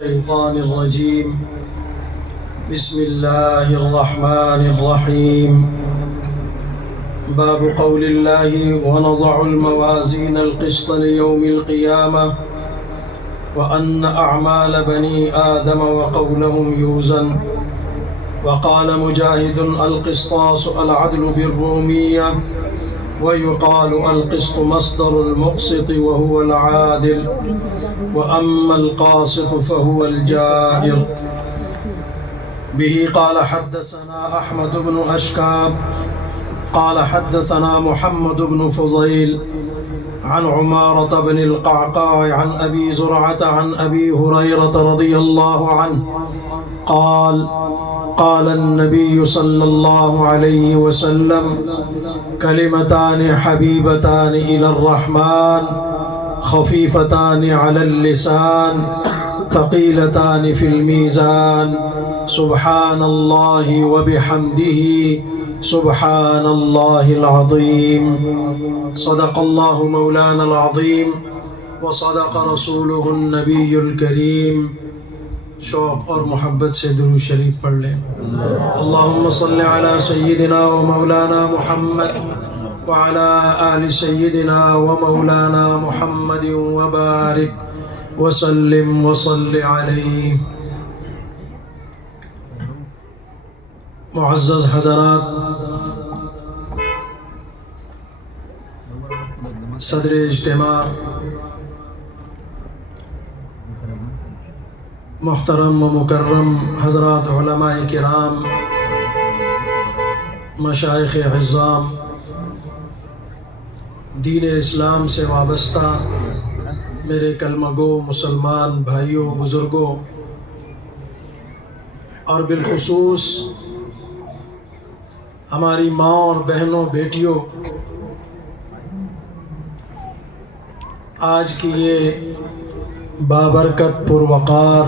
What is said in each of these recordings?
الشيطان الرجيم. بسم الله الرحمن الرحيم. باب قول الله ونضع الموازين القسط ليوم القيامة وأن أعمال بني آدم وقولهم يوزن. وقال مجاهد القسطاس العدل بالرومية، ويقال القسط مصدر المقسط وهو العادل، وأما القاسط فهو الجائر. به قال حدثنا أحمد بن أشكاب قال حدثنا محمد بن فضيل عن عمارة بن القعقاع عن أبي زرعة عن أبي هريرة رضي الله عنه قال: قال النبي صلى الله عليه وسلم: كلمتان حبيبتان إلى الرحمن خفيفتان على اللسان ثقيلتان في الميزان، سبحان الله وبحمده سبحان الله العظيم. صدق الله مولانا العظيم وصدق رسوله النبي الكريم. شوق اور محبت سے درود شریف پڑھ لیں. اللہم صل علی سیدنا و مولانا محمد وعلى آل سيدنا ومولانا محمد وبارك وسلم وصل عليه. معزز حضرات، صدر اجتماع محترم و مکرم حضرات علماء کرام، مشائخ عظام، دین اسلام سے وابستہ میرے کلمہ گو مسلمان بھائیوں، بزرگوں، اور بالخصوص ہماری ماں اور بہنوں، بیٹیوں، آج کی یہ بابرکت پروقار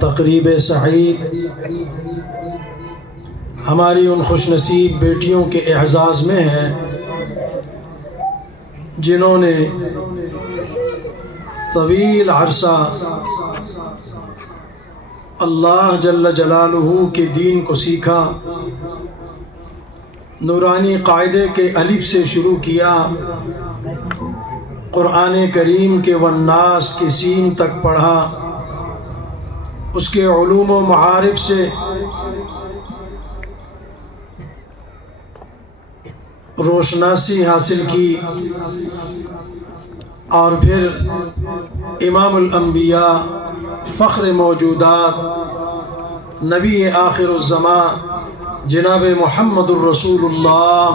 تقریب سعید ہماری ان خوش نصیب بیٹیوں کے اعزاز میں ہے جنہوں نے طویل عرصہ اللہ جل جلالہ کے دین کو سیکھا، نورانی قاعدے کے الف سے شروع کیا، قرآن کریم کے والناس کے سین تک پڑھا، اس کے علوم و معارف سے روشناسی حاصل کی، اور پھر امام الانبیاء، فخر موجودات، نبی آخر الزمان جناب محمد الرسول اللہ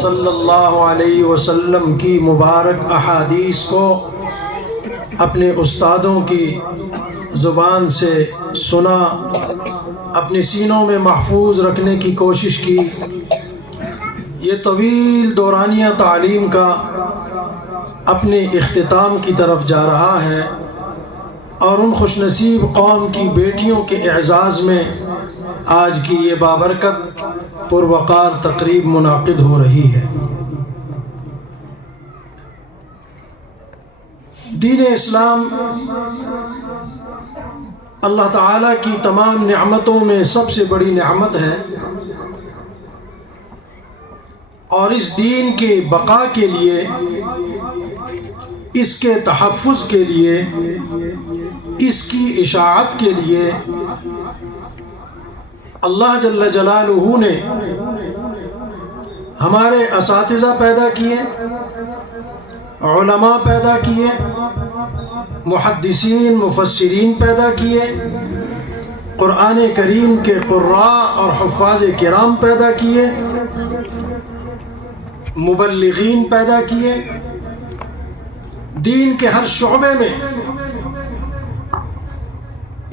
صلی اللہ علیہ وسلم کی مبارک احادیث کو اپنے استادوں کی زبان سے سنا، اپنے سینوں میں محفوظ رکھنے کی کوشش کی. یہ طویل دورانیہ تعلیم کا اپنے اختتام کی طرف جا رہا ہے، اور ان خوش نصیب قوم کی بیٹیوں کے اعزاز میں آج کی یہ بابرکت پروقار تقریب منعقد ہو رہی ہے. دین اسلام اللہ تعالیٰ کی تمام نعمتوں میں سب سے بڑی نعمت ہے، اور اس دین کے بقا کے لیے، اس کے تحفظ کے لیے، اس کی اشاعت کے لیے اللہ جل جلالہ نے ہمارے اساتذہ پیدا کیے، علماء پیدا کیے، محدثین، مفسرین پیدا کیے، قرآن کریم کے قراء اور حفاظ کرام پیدا کیے، مبلغین پیدا کیے. دین کے ہر شعبے میں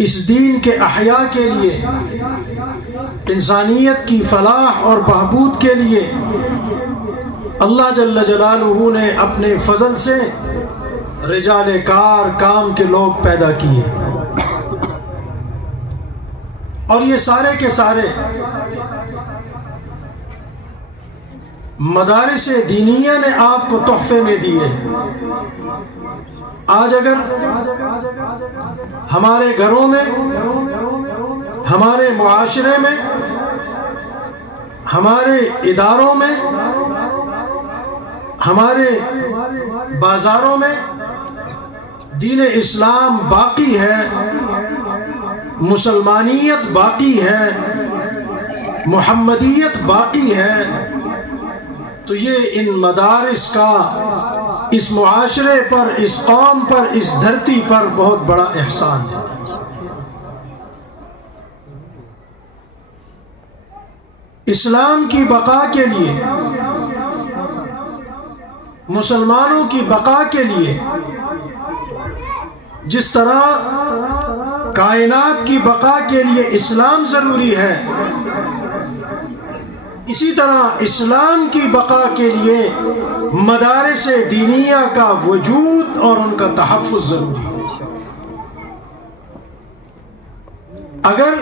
اس دین کے احیاء کے لیے، انسانیت کی فلاح اور بہبود کے لیے اللہ جل جلالہ نے اپنے فضل سے رجال کار، کام کے لوگ پیدا کیے، اور یہ سارے کے سارے مدارس دینیہ نے آپ کو تحفے میں دیے. آج اگر ہمارے گھروں میں، ہمارے معاشرے میں، ہمارے اداروں میں، ہمارے بازاروں میں دین اسلام باقی ہے، مسلمانیت باقی ہے، محمدیت باقی ہے، تو یہ ان مدارس کا اس معاشرے پر، اس قوم پر، اس دھرتی پر بہت بڑا احسان ہے۔ اسلام کی بقا کے لیے، مسلمانوں کی بقا کے لیے، جس طرح کائنات کی بقا کے لیے اسلام ضروری ہے، اسی طرح اسلام کی بقا کے لیے مدارس دینیہ کا وجود اور ان کا تحفظ ضروری ہے۔ اگر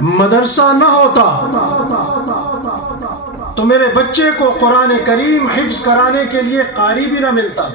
مدرسہ نہ ہوتا تو میرے بچے کو قرآن کریم حفظ کرانے کے لیے قاری بھی نہ ملتا۔